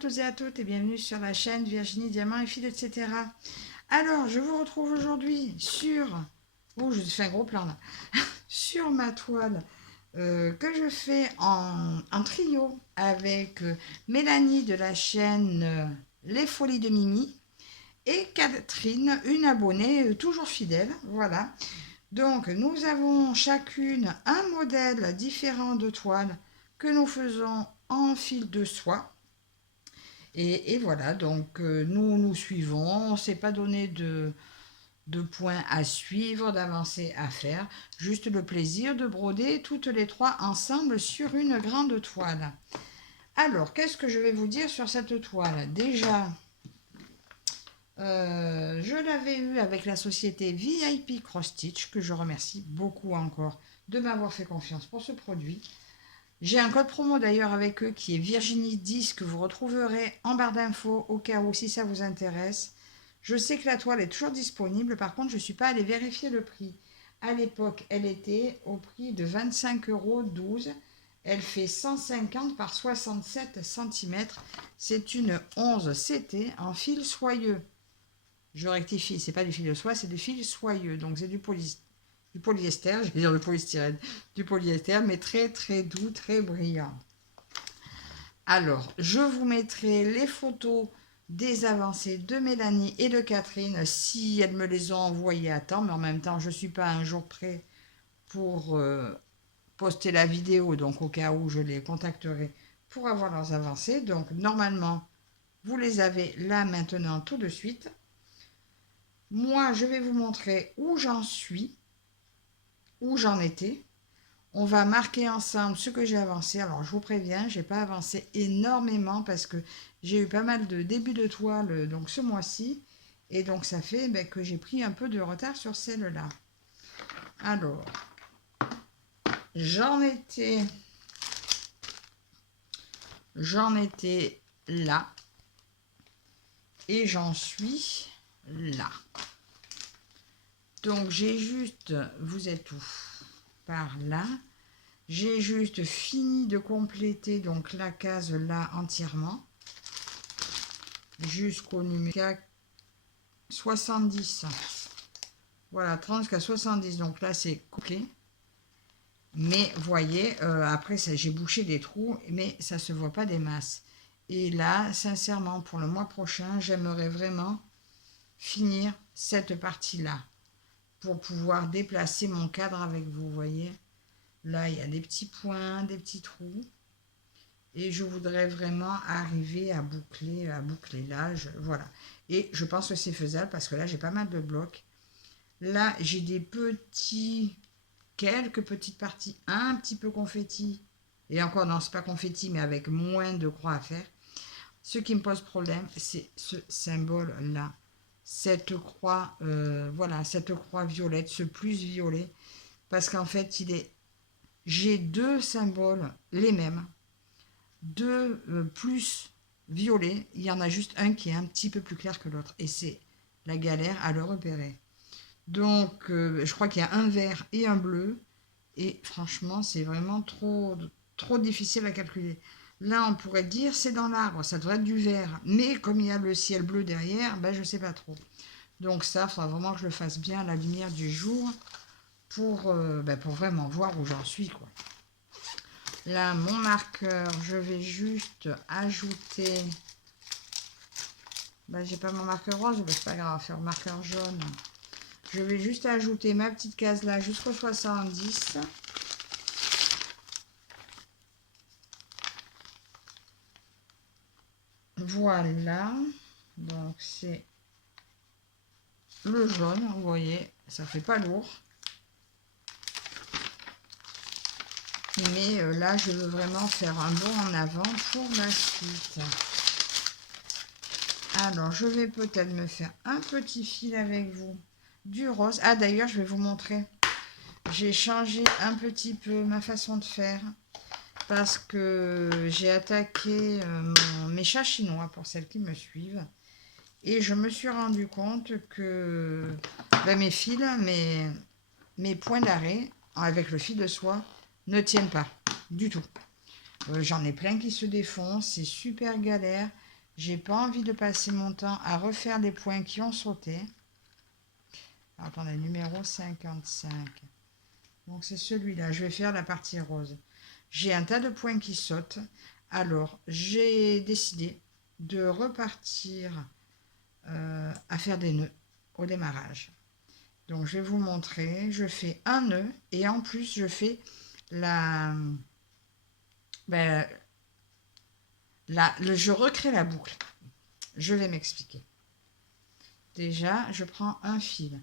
tous et à toutes et bienvenue sur la chaîne Virginie Diamant et Fil, etc. Alors, je vous retrouve aujourd'hui sur... Oh, je fais un gros plan là. Sur ma toile que je fais en trio avec Mélanie de la chaîne Les Folies de Mimi et Catherine, une abonnée toujours fidèle. Voilà. Donc, nous avons chacune un modèle différent de toile que nous faisons en fil de soie. Et voilà, donc nous suivons, on ne s'est pas donné de points à suivre, d'avancées à faire, juste le plaisir de broder toutes les trois ensemble sur une grande toile. Alors, qu'est-ce que je vais vous dire sur cette toile? Déjà, je l'avais eu avec la société VIP Cross Stitch, que je remercie beaucoup encore de m'avoir fait confiance pour ce produit. J'ai un code promo d'ailleurs avec eux qui est Virginie10 que vous retrouverez en barre d'infos au cas où si ça vous intéresse. Je sais que la toile est toujours disponible, par contre je ne suis pas allée vérifier le prix. À l'époque, elle était au prix de 25,12 €. Elle fait 150 par 67 cm. C'est une 11 CT en fil soyeux. Je rectifie, c'est pas du fil de soie, c'est du fil soyeux, donc c'est du polyester, je vais dire le polystyrène, du polyester, mais très très doux, très brillant. Alors, je vous mettrai les photos des avancées de Mélanie et de Catherine, si elles me les ont envoyées à temps, mais en même temps, je ne suis pas un jour près pour poster la vidéo, donc au cas où je les contacterai pour avoir leurs avancées. Donc, normalement, vous les avez là maintenant tout de suite. Moi, je vais vous montrer où j'en suis, où j'en étais. On va marquer ensemble ce que j'ai avancé. Alors, je vous préviens, je n'ai pas avancé énormément parce que j'ai eu pas mal de débuts de toile donc ce mois-ci. Et donc, ça fait que j'ai pris un peu de retard sur celle-là. Alors, j'en étais là. Et j'en suis là. Donc, j'ai juste... Vous êtes où? Par là. J'ai juste fini de compléter donc la case là entièrement jusqu'au numéro 70. Voilà, 30 jusqu'à 70. Donc là, c'est complet. Mais voyez, après, j'ai bouché des trous, mais ça ne se voit pas des masses. Et là, sincèrement, pour le mois prochain, j'aimerais vraiment finir cette partie-là pour pouvoir déplacer mon cadre avec vous, voyez. Là, il y a des petits points, des petits trous. Et je voudrais vraiment arriver à boucler là. Voilà. Et je pense que c'est faisable parce que là, j'ai pas mal de blocs. Là, j'ai quelques petites parties un petit peu confetti. Et encore, non, c'est pas confetti, mais avec moins de croix à faire. Ce qui me pose problème, c'est ce symbole-là. Cette croix, voilà, cette croix violette, ce plus violet. Parce qu'en fait, j'ai deux symboles, les mêmes, deux plus violets. Il y en a juste un qui est un petit peu plus clair que l'autre. Et c'est la galère à le repérer. Donc, je crois qu'il y a un vert et un bleu. Et franchement, c'est vraiment trop difficile à calculer. Là, on pourrait dire c'est dans l'arbre, ça devrait être du vert. Mais comme il y a le ciel bleu derrière, je ne sais pas trop. Donc ça, il faudra vraiment que je le fasse bien à la lumière du jour pour vraiment voir où j'en suis, quoi. Là, mon marqueur, je vais juste ajouter... j'ai pas mon marqueur rose, c'est pas grave, on va faire marqueur jaune. Je vais juste ajouter ma petite case là jusqu'au 70. Voilà. Donc, c'est le jaune, vous voyez, ça fait pas lourd. Mais là, je veux vraiment faire un bond en avant pour la suite. Alors, je vais peut-être me faire un petit fil avec vous du rose. Ah, d'ailleurs, je vais vous montrer. J'ai changé un petit peu ma façon de faire parce que j'ai attaqué mes chats chinois pour celles qui me suivent. Et je me suis rendu compte que mes fils, mes points d'arrêt avec le fil de soie ne tiennent pas du tout. J'en ai plein qui se défoncent, c'est super galère. J'ai pas envie de passer mon temps à refaire des points qui ont sauté. Alors, attendez, numéro 55. Donc c'est celui-là. Je vais faire la partie rose. J'ai un tas de points qui sautent. Alors, j'ai décidé de repartir à faire des nœuds au démarrage. Donc, je vais vous montrer. Je fais un nœud et en plus, je fais je recrée la boucle. Je vais m'expliquer. Déjà, je prends un fil.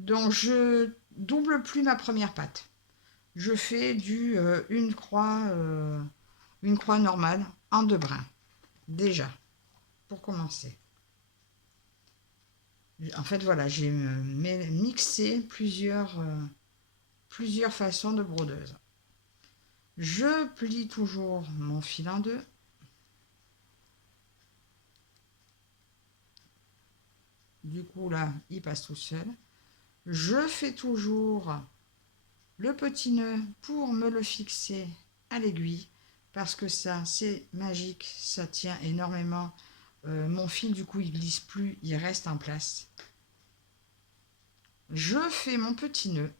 Donc, je double plus ma première patte. Je fais une croix normale en 2 brins. Déjà, pour commencer. En fait, voilà, j'ai mixé plusieurs façons de brodeuse. Je plie toujours mon fil en 2. Du coup, là, il passe tout seul. Je fais toujours le petit nœud pour me le fixer à l'aiguille. Parce que ça, c'est magique. Ça tient énormément. Mon fil, du coup, il glisse plus. Il reste en place. Je fais mon petit nœud.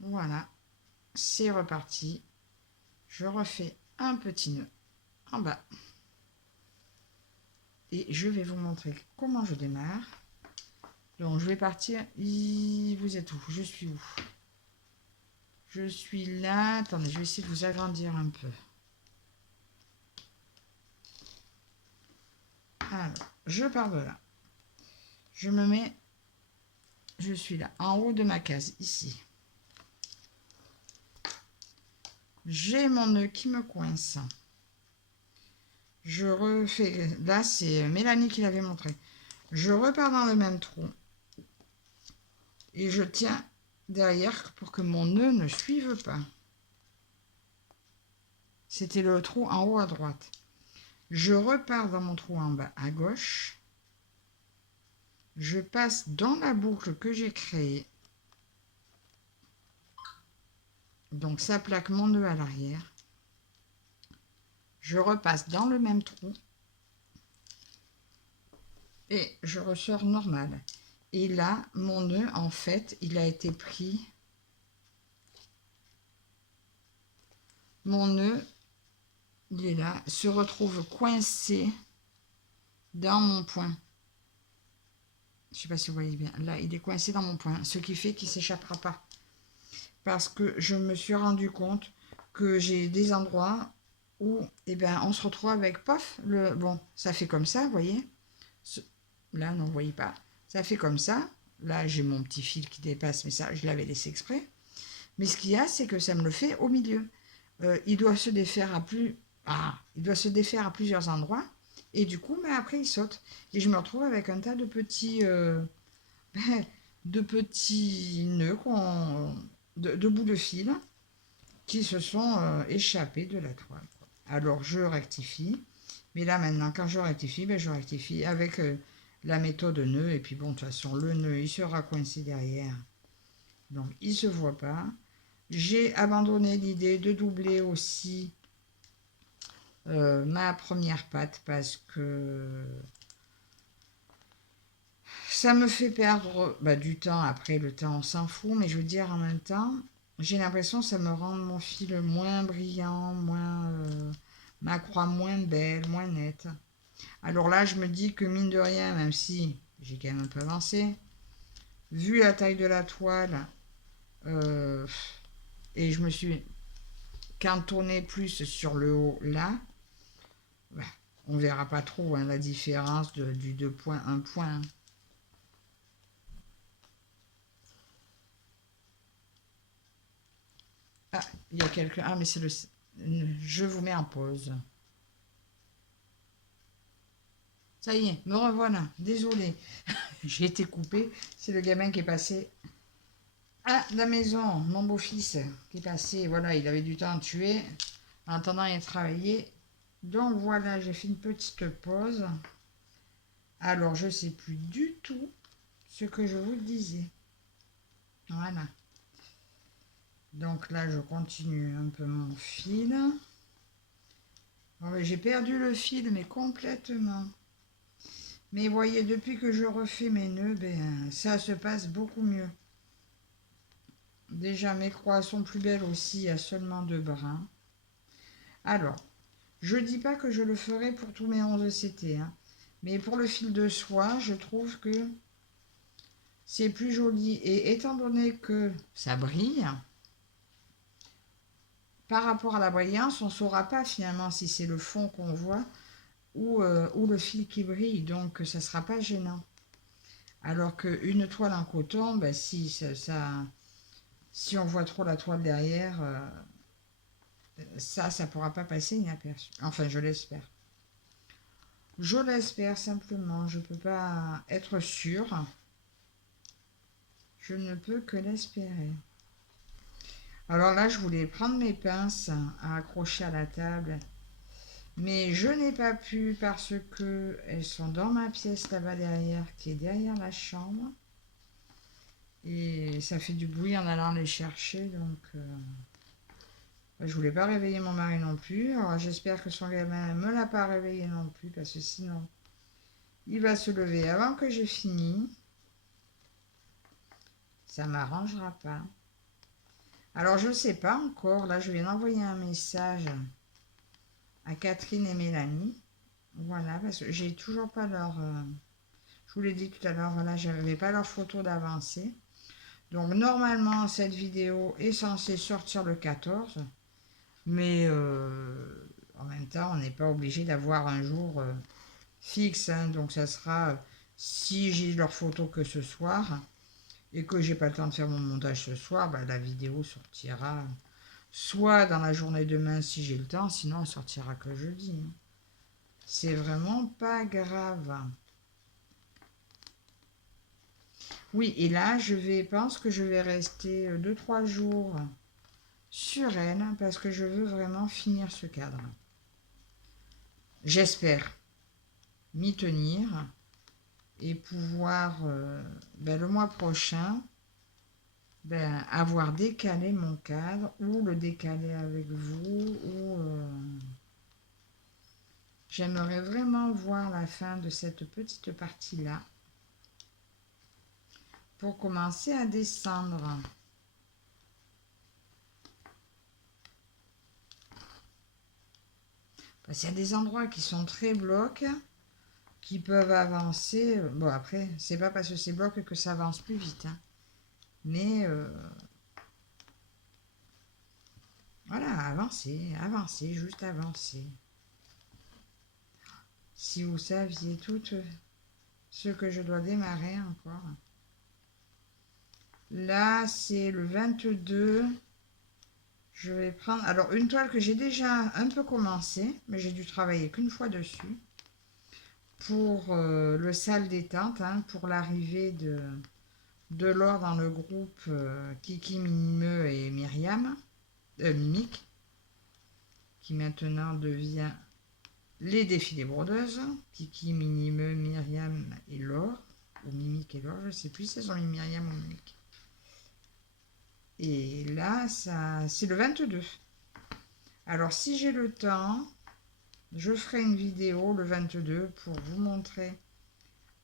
Voilà. C'est reparti. Je refais un petit nœud en bas. Et je vais vous montrer comment je démarre. Donc, je vais partir. Vous êtes où? Je suis où? Je suis là. Attendez, je vais essayer de vous agrandir un peu. Alors, je pars de là. Je me mets... Je suis là, en haut de ma case, ici. J'ai mon nœud qui me coince. Je refais... Là, c'est Mélanie qui l'avait montré. Je repars dans le même trou. Et je tiens derrière pour que mon nœud ne suive pas. C'était le trou en haut à droite. Je repars dans mon trou en bas à gauche. Je passe dans la boucle que j'ai créée. Donc ça plaque mon nœud à l'arrière. Je repasse dans le même trou. Et je ressors normal. Et là, mon nœud, en fait, il a été pris. Mon nœud, il est là, se retrouve coincé dans mon point. Je ne sais pas si vous voyez bien. Là, il est coincé dans mon point, ce qui fait qu'il ne s'échappera pas. Parce que je me suis rendu compte que j'ai des endroits où on se retrouve avec, pof, bon, ça fait comme ça, vous voyez. Là, non, vous voyez pas. Ça fait comme ça. Là, j'ai mon petit fil qui dépasse, mais ça, je l'avais laissé exprès. Mais ce qu'il y a, c'est que ça me le fait au milieu. Il doit se défaire il doit se défaire à plusieurs endroits. Et du coup, après, il saute. Et je me retrouve avec un tas de petits, nœuds, de bouts de fil qui se sont échappés de la toile. Alors, je rectifie. Mais là, maintenant, quand je rectifie, je rectifie avec la méthode nœud. Et puis, bon, de toute façon, le nœud, il sera coincé derrière. Donc, il ne se voit pas. J'ai abandonné l'idée de doubler aussi ma première patte parce que ça me fait perdre du temps. Après, le temps, on s'en fout. Mais je veux dire, en même temps, j'ai l'impression que ça me rend mon fil moins brillant, ma croix moins belle, moins nette. Alors là, je me dis que mine de rien, même si j'ai quand même un peu avancé, vu la taille de la toile, et je me suis cantonné plus sur le haut là, on verra pas trop la différence du 2 points, 1 point. Ah, il y a quelqu'un. Ah, mais c'est le. Je vous mets en pause. Ça y est, me revoilà. Désolée. J'ai été coupée. C'est le gamin qui est passé à la maison. Mon beau-fils qui est passé. Voilà, il avait du temps à tuer. En attendant, il travaillait. Donc voilà, j'ai fait une petite pause. Alors, je ne sais plus du tout ce que je vous disais. Voilà. Donc là, je continue un peu mon fil. Bon, mais j'ai perdu le fil, mais complètement. Mais vous voyez, depuis que je refais mes nœuds, ben, ça se passe beaucoup mieux. Déjà, mes croix sont plus belles aussi, il y a seulement 2 brins. Alors, je dis pas que je le ferai pour tous mes 11 CT, hein, mais pour le fil de soie, je trouve que c'est plus joli. Et étant donné que ça brille, par rapport à la brillance, on ne saura pas finalement si c'est le fond qu'on voit ou le fil qui brille, donc ça ne sera pas gênant. Alors qu'une toile en coton, ben, si on voit trop la toile derrière, ça ne pourra pas passer inaperçu. Enfin, je l'espère. Je l'espère simplement, je ne peux pas être sûre. Je ne peux que l'espérer. Alors là, je voulais prendre mes pinces à accrocher à la table, mais je n'ai pas pu parce que elles sont dans ma pièce là-bas derrière, qui est derrière la chambre. Et ça fait du bruit en allant les chercher, donc je voulais pas réveiller mon mari non plus. Alors j'espère que son gamin ne me l'a pas réveillé non plus, parce que sinon, il va se lever avant que j'ai fini. Ça m'arrangera pas. Alors je ne sais pas encore, là je viens d'envoyer un message à Catherine et Mélanie. Voilà, parce que j'ai toujours pas leur... je vous l'ai dit tout à l'heure, voilà, je n'avais pas leur photo d'avancée. Donc normalement, cette vidéo est censée sortir le 14. Mais en même temps, on n'est pas obligé d'avoir un jour fixe. Hein, donc ça sera, si j'ai leur photo que ce soir, et que j'ai pas le temps de faire mon montage ce soir, bah, la vidéo sortira soit dans la journée demain si j'ai le temps, sinon elle sortira que jeudi. Hein. C'est vraiment pas grave. Oui, et là, pense que je vais rester 2-3 jours sur elle parce que je veux vraiment finir ce cadre. J'espère m'y tenir et pouvoir, le mois prochain, avoir décalé mon cadre ou le décaler avec vous. J'aimerais vraiment voir la fin de cette petite partie-là pour commencer à descendre. Parce qu'il y a des endroits qui sont très blocs, qui peuvent avancer. Bon, après, c'est pas parce que c'est bloc que ça avance plus vite. Hein. Mais voilà, avancer, juste avancer. Si vous saviez tout ce que je dois démarrer encore. Là, c'est le 22. Je vais prendre... Alors, une toile que j'ai déjà un peu commencé, mais j'ai dû travailler qu'une fois dessus. Pour le salle détente, hein, pour l'arrivée de Laure dans le groupe Kiki, Minimeux et Myriam, Mimique, qui maintenant devient les défilés brodeuses. Kiki, Minimeux, Myriam et Laure, ou Mimique et Laure, je ne sais plus si elles ont mis Myriam ou Mimique. Et là, c'est le 22. Alors, si j'ai le temps, je ferai une vidéo le 22 pour vous montrer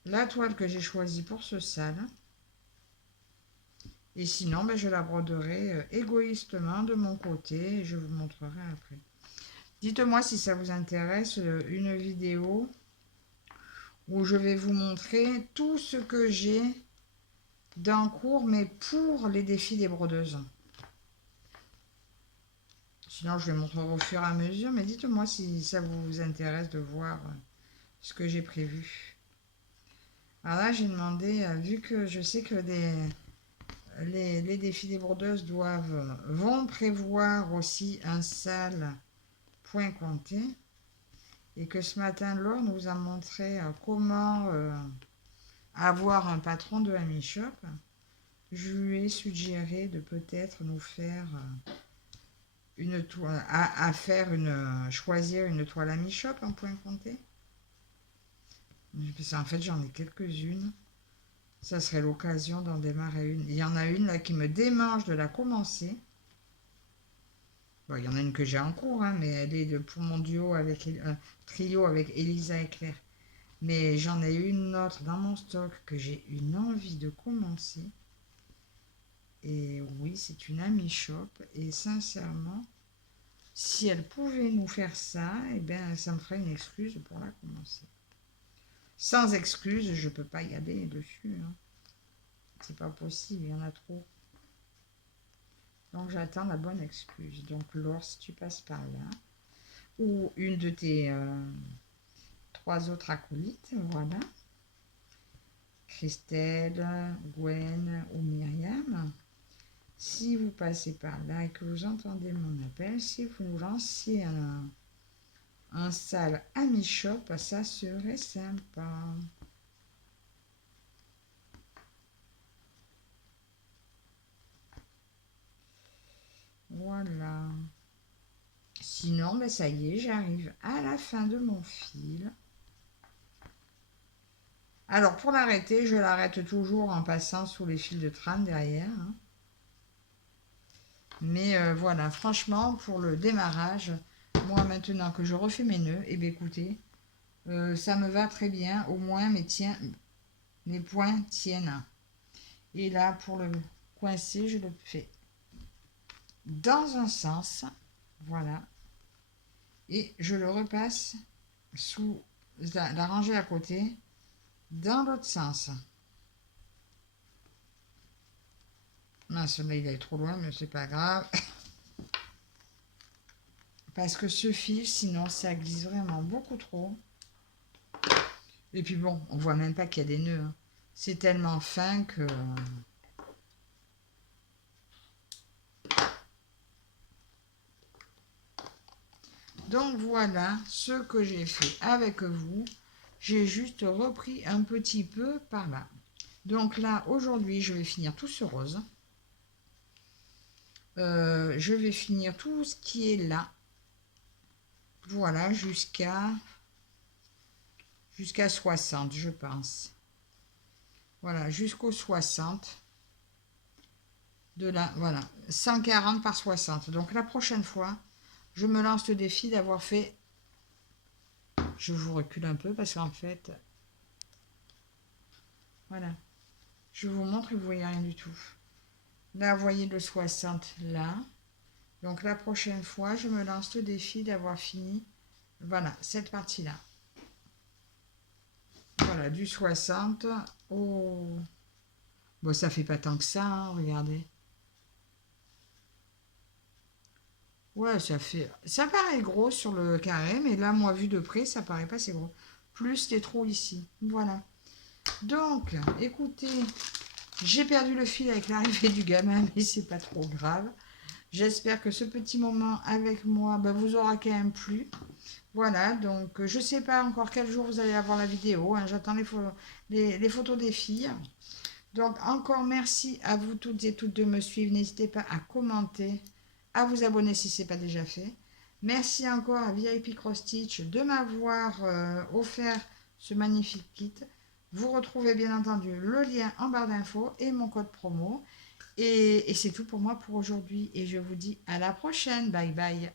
la toile que j'ai choisie pour ce salle. Et sinon, je la broderai égoïstement de mon côté et je vous montrerai après. Dites-moi si ça vous intéresse, une vidéo où je vais vous montrer tout ce que j'ai d'en cours, mais pour les défis des brodeuses. Sinon, je vais montrer au fur et à mesure, mais dites-moi si ça vous intéresse de voir ce que j'ai prévu. Alors là, j'ai demandé, vu que je sais que les défis des brodeuses vont prévoir aussi un salle point compté, et que ce matin, Laure nous a montré comment avoir un patron de Ami Shop. Je lui ai suggéré de peut-être nous faire une toile, choisir une toile Ami Shop en point compté. Parce qu'en fait, j'en ai quelques-unes. Ça serait l'occasion d'en démarrer une. Il y en a une là qui me démange de la commencer. Bon, il y en a une que j'ai en cours, hein, mais elle est pour mon duo avec trio avec Elisa et Claire. Mais j'en ai une autre dans mon stock que j'ai une envie de commencer. Et oui, c'est une amie shop. Et sincèrement, si elle pouvait nous faire ça, eh bien, ça me ferait une excuse pour la commencer. Sans excuse, je ne peux pas y aller dessus. Hein. C'est pas possible, il y en a trop. Donc j'attends la bonne excuse. Donc Laure, si tu passes par là, ou une de tes 3 autres acolytes, voilà. Christelle, Gwen ou Myriam. Si vous passez par là et que vous entendez mon appel, si vous nous lanciez un sale ami shop, ça serait sympa. Voilà. Sinon, ben ça y est, j'arrive à la fin de mon fil. Alors, pour l'arrêter, je l'arrête toujours en passant sous les fils de trame derrière. Hein. Mais voilà, franchement, pour le démarrage, moi, maintenant que je refais mes nœuds, eh bien, écoutez, ça me va très bien. Au moins, mes points tiennent. Et là, pour le coincer, je le fais dans un sens. Voilà. Et je le repasse sous la rangée à côté dans l'autre sens. Non, celui-là, il est trop loin, mais c'est pas grave. Parce que ce fil, sinon, ça glisse vraiment beaucoup trop. Et puis bon, on voit même pas qu'il y a des nœuds. Hein. C'est tellement fin que... Donc voilà ce que j'ai fait avec vous. J'ai juste repris un petit peu par là. Donc là, aujourd'hui, je vais finir tout ce rose. Je vais finir tout ce qui est là. Voilà, jusqu'à 60, je pense. Voilà, jusqu'au 60. De là, voilà, 140 par 60. Donc la prochaine fois, je me lance le défi d'avoir fait... Je vous recule un peu parce qu'en fait... Voilà. Je vous montre et vous voyez rien du tout. Là, vous voyez le 60 là. Donc la prochaine fois, je me lance le défi d'avoir fini, voilà, cette partie-là. Voilà, du 60 au... Bon, ça fait pas tant que ça, hein, regardez. Ouais, ça fait... Ça paraît gros sur le carré, mais là, moi, vu de près, ça paraît pas assez gros. Plus les trous ici. Voilà. Donc, écoutez, j'ai perdu le fil avec l'arrivée du gamin, mais c'est pas trop grave. J'espère que ce petit moment avec moi vous aura quand même plu. Voilà, donc je ne sais pas encore quel jour vous allez avoir la vidéo. Hein, j'attends les photos des filles. Donc encore merci à vous toutes et toutes de me suivre. N'hésitez pas à commenter, à vous abonner si ce n'est pas déjà fait. Merci encore à VIP Cross Stitch de m'avoir offert ce magnifique kit. Vous retrouvez bien entendu le lien en barre d'infos et mon code promo. Et c'est tout pour moi pour aujourd'hui. Et je vous dis à la prochaine. Bye bye.